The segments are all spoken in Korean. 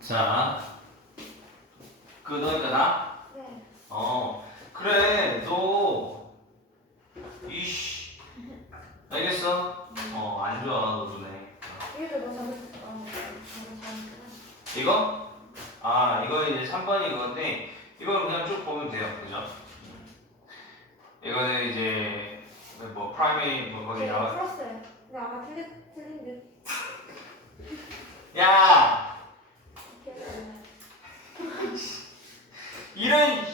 자, 그너 있잖아. 네. 어, 그래, 너 이씨, 알겠어? 어, 안 좋아, 너 눈에. 이거 너수 어, 저거 잡을 이거? 아, 이거 이제 3번이 이건데, 이거 그냥 쭉 보면 돼요, 그죠? 이거는 이제 뭐 프라이머리 뭐 거기 네, 나와. 풀었어요. 근데 아마 틀린 틀린 듯. 야, 기억이 안 나요. 이런.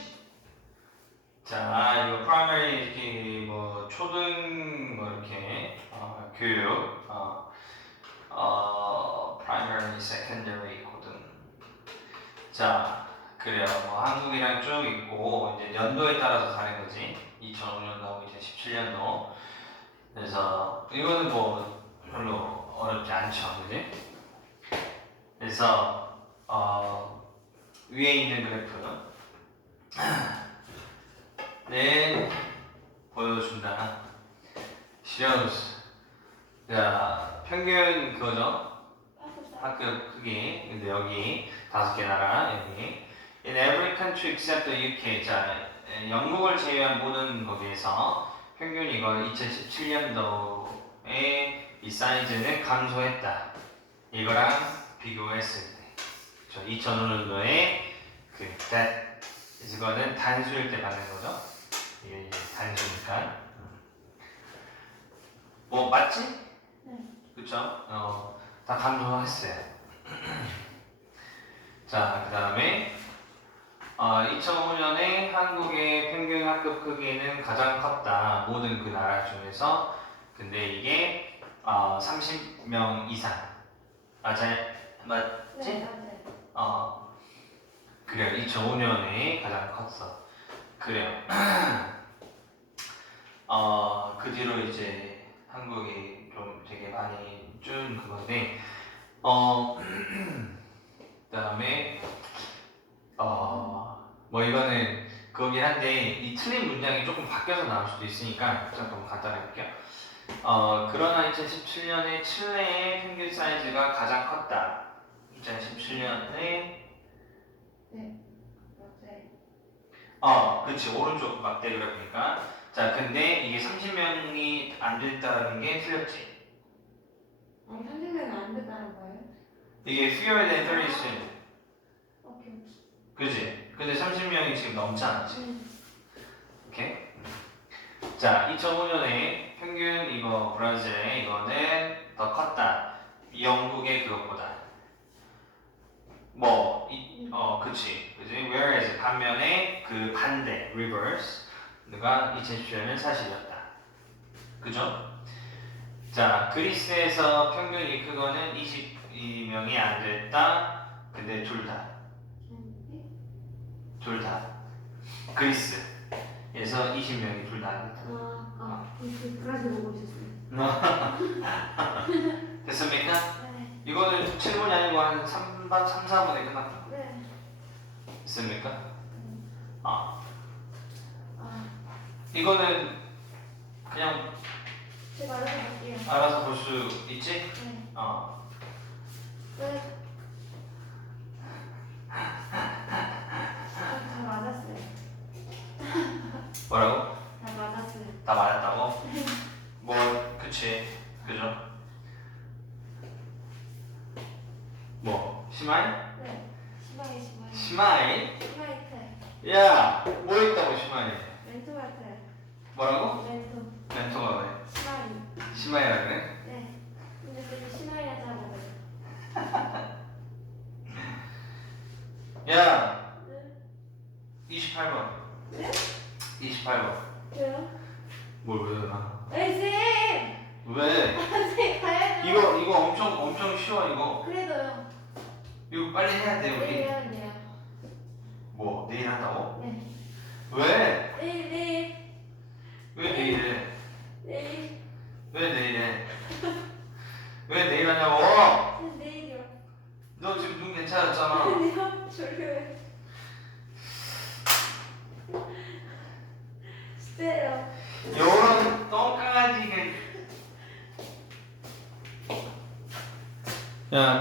자, 이거 프라이머리 이렇게 뭐 초등 뭐 이렇게 어, 교육, 어, 어, 프라이머리, 세컨더리 고등. 자, 그래요. 뭐 한국이랑 쭉 있고 이제 연도에 따라서 다른 거지. 2005년도, 2017년도. 그래서 이거는 뭐 별로 어렵지 않죠, 그지? 그래서 어, 위에 있는 그래프 는 네 보여준다. shows 자 평균 그거죠? 학급 크기. 근데 여기 다섯 개 나라 여기. In every country except the UK 자 에, 영국을 제외한 모든 거기에서 평균 이거 2017년도에 이 사이즈는 감소했다. 이거랑 비교했을 때. 저 2005년도에 그 that 이거는 단수일 때 받는 거죠? 이게 단수니까 뭐 맞지? 네. 그쵸? 어, 다 감소했어요. 자, 그 다음에 어, 2005년에 한국의 평균 학급 크기는 가장 컸다. 모든 그 나라 중에서. 근데 이게 어, 30명 이상. 맞아요? 맞지? 네, 맞아요. 어, 그래요. 2005년에 가장 컸어. 그래요. 어, 그 뒤로 이제 한국이 좀 되게 많이 준 그건데, 어, 그 다음에, 어, 뭐 이거는 그거긴 한데, 이 틀린 문장이 조금 바뀌어서 나올 수도 있으니까, 잠깐 간단하게 할게요. 어, 그러나 2017년에 칠레의 평균 사이즈가 가장 컸다. 2017년에 맞아요. 어, 그렇지 오른쪽 막대 그래프니까 자 근데 이게 30명이 안 됐다는 게 틀렸지 아니 30명이 안 됐다는 거예요? 이게 30 students 오케이. 그지 근데 30명이 지금 넘지 않았지 음. 오케이 자 2005년에 평균 이거 브라질의 이거는 더 컸다 영국의 그것보다 뭐, 이, 어, 그치. 그지? whereas 반면에 그 반대, reverse, 가 2017년은 사실이었다. 그죠? 자, 그리스에서 평균 이 크거는 22명이 안 됐다. 근데 둘 다, 음. 둘 다. 그리스에서 20명이 둘 다 안 됐다. 아, 아, 그 브라질 보고 있었어요. 됐습니까? 네. 이거는 7분이 아니고 한 3번, 3, 4분에 끝났다. 네. 됐습니까? 아, 아, 이거는 그냥 제가 알아서 할게요. 알아서 볼 수 있지? 네. 어. 네. 다 맞았어요. 뭐라고? 다 맞았어요. 다 맞았다고? 뭐, 그치. 그죠? 뭐, 시마이? 네. 심하게 심하게. 시마이? 심하게 야, 뭐 있다고 시마이? 멘토 같아요. 뭐라고? 멘토. 멘토가 왜? 심하게. 시마이라 그래? 네. 근데 되게 그래요. 야, 네. 28번. 네? 28번. 왜요? 뭘 왜? 나? 에이 쌤! 왜? 쌤 가야죠. 이거, 이거 엄청, 엄청 쉬워, 이거. 그래도요. 이거 빨리 해야 돼, 내일 우리. 하면 돼요. 뭐, 내일 한다고? 네. 왜? 내일 내일 왜 내일 해? 내일 왜 내일 해? 왜 내일 하냐고? 쌤 내일이요. 너 지금 눈 괜찮았잖아. 아니요 졸려요. 진짜요. 요런 똥강아지가. 야,